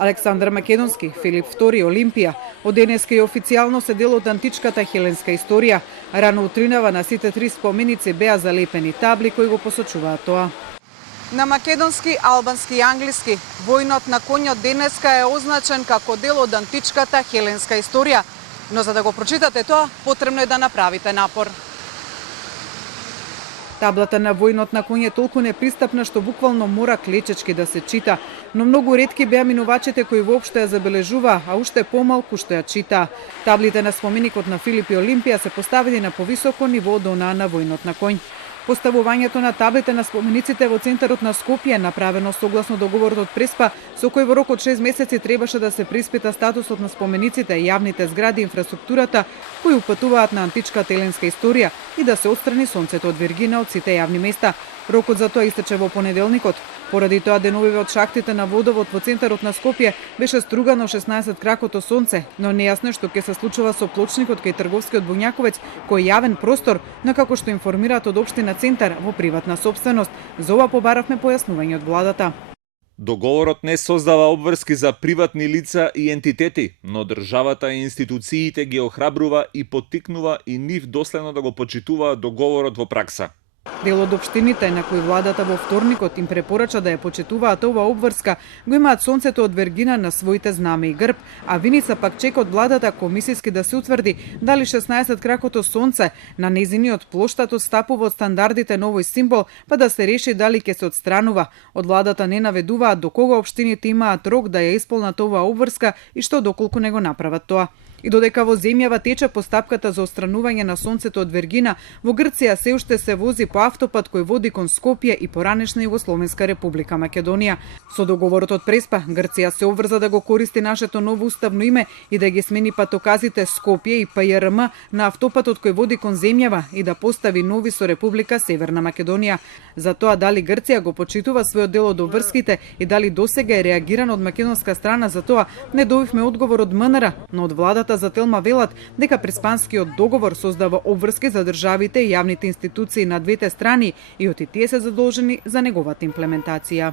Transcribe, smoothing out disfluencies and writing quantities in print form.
Александар Македонски, Филип II, Олимпија, од денеска и официјално се дел од античката хеленска историја. Рано утринава на сите три споменици беа залепени табли кои го посочуваат тоа. На македонски, албански и англиски, војнот на коњот денеска е означен како дел од античката хеленска историја. Но за да го прочитате тоа, потребно е да направите напор. Таблата на војнот на коњ е толку непристапна што буквално мора клечечки да се чита, но многу ретки беа минувачите кои воопшто ја забележуваа, а уште помалку што ја читаа. Таблите на споменикот на Филип и Олимпија се поставени на повисоко ниво од онаа на војнот на коњ. Поставувањето на таблите на спомениците во центарот на Скопје е направено согласно договорот од Преспа, со кој во рок од 6 месеци требаше да се приспита статусот на спомениците, јавните згради и инфраструктурата кои упатуваат на античката еленска историја и да се отстрани сонцето од Вергина од сите јавни места. Рокот за тоа истече во понеделникот. Поради тоа деновиве од шахтите на водовод во центарот на Скопје беше стругано 16 кракото сонце, но нејасно што ќе се случува со плочникот кај трговскиот Буњаковец, кој е јавен простор, но како што информираат од општина Центар во приватна сопственост. За ова побаравме појаснување од владата. Договорот не создава обврски за приватни лица и ентитети, но државата и институциите ги охрабрува и поттикнува и нив доследно да го почитуваат договорот во пракса. Дел од општините на кои владата во вторникот им препорача да ја почитуваат ова обврска, го имаат сонцето од Вергина на своите знаме и грб, а Виница пак чека од владата комисиски да се утврди дали 16 кракото сонце на нејзиниот плоштад отстапува од стандардите на овој символ, па да се реши дали ќе се отстранува. Од владата не наведуваат до кога општините имаат рок да ја исполнат оваа обврска и што доколку не го направат тоа. И додека во земјава тече постапката за отстранување на сонцето од Вергина, во Грција се уште се вози по автопат кој води кон Скопје и поранешна Југословенска република Македонија. Со договорот од Преспа, Грција се обврза да го користи нашето ново уставно име и да ги смени патоказите Скопје и ПЈРМ на автопатот кој води кон земјава и да постави нови со Република Северна Македонија. За тоа дали Грција го почитува својот дел од обврските и дали досега е реагирано од македонска страна за тоа, не добивме одговор од МНР, но од владата за Телма велат дека Преспанскиот договор создава обврски за државите и јавните институции на двете страни и оти тие се задолжени за неговата имплементација.